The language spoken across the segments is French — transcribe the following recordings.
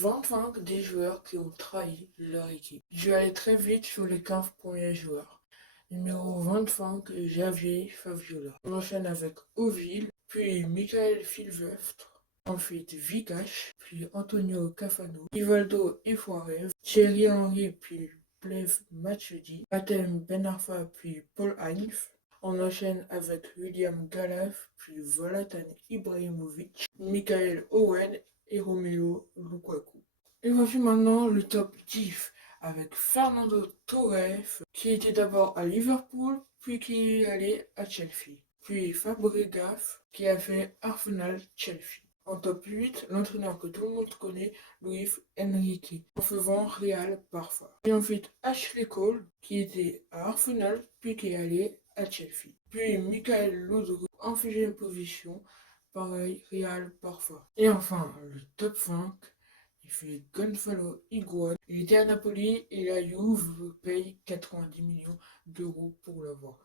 25 des joueurs qui ont trahi leur équipe. Je vais aller très vite sur les 15 premiers joueurs. Numéro 25, Javier Faviola. On enchaîne avec Ovil, puis Michael Sylvestre, ensuite Vikash, puis Antonio Cafano, Ivaldo Efouarev, Thierry Henry, puis Plev Matuidi, Atem Ben Arfa, puis Paul Heinz. On enchaîne avec William Galaf, puis Zlatan Ibrahimovic, Michael Owen et Romelu Lukaku. Et voici maintenant le top 10 avec Fernando Torres, qui était d'abord à Liverpool, puis qui est allé à Chelsea. Puis Fabregas, qui a fait Arsenal-Chelsea. En top 8, l'entraîneur que tout le monde connaît, Luis Enrique, en faisant Real Barça. Et ensuite Ashley Cole, qui était à Arsenal, puis qui est allé à Chelsea. Puis Michael Laudrup, en sixième position, pareil, Real Barça. Et enfin, le top 5, il fait Gonzalo Higuaín. Il était à Napoli et la Juve paye 90 millions d'euros pour l'avoir.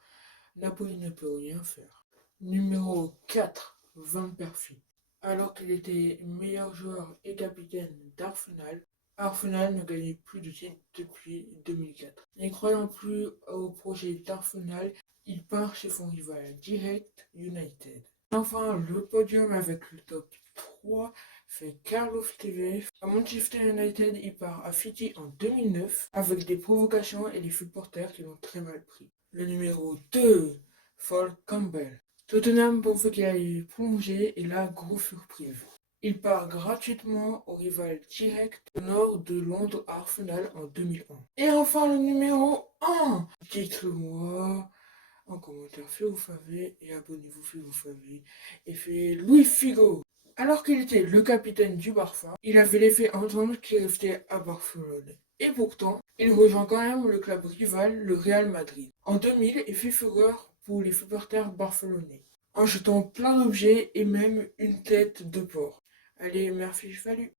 Napoli ne peut rien faire. Numéro 4, Van Persie. Alors qu'il était meilleur joueur et capitaine d'Arsenal, Arsenal ne gagnait plus de titre depuis 2004. Ne croyant plus au projet d'Arsenal, il part chez son rival direct United. Enfin, le podium avec le top 3 fait Carlos Tevez. À Manchester United, il part à City en 2009 avec des provocations et des supporters qui l'ont très mal pris. Le numéro 2, Sol Campbell. Tottenham pensait qu'il allait plonger et là, grosse surprise. Il part gratuitement au rival direct au nord de Londres à Arsenal en 2001. Et enfin le numéro 1, dites-le-moi en commentaire si vous savez et abonnez-vous si vous savez. Et c'est Luis Figo. Alors qu'il était le capitaine du Barça, il avait laissé entendre qu'il restait à Barcelone. Et pourtant, il rejoint quand même le club rival, le Real Madrid. En 2000, il fait fureur pour les supporters barcelonais, en jetant plein d'objets et même une tête de porc. Allez, merci, salut!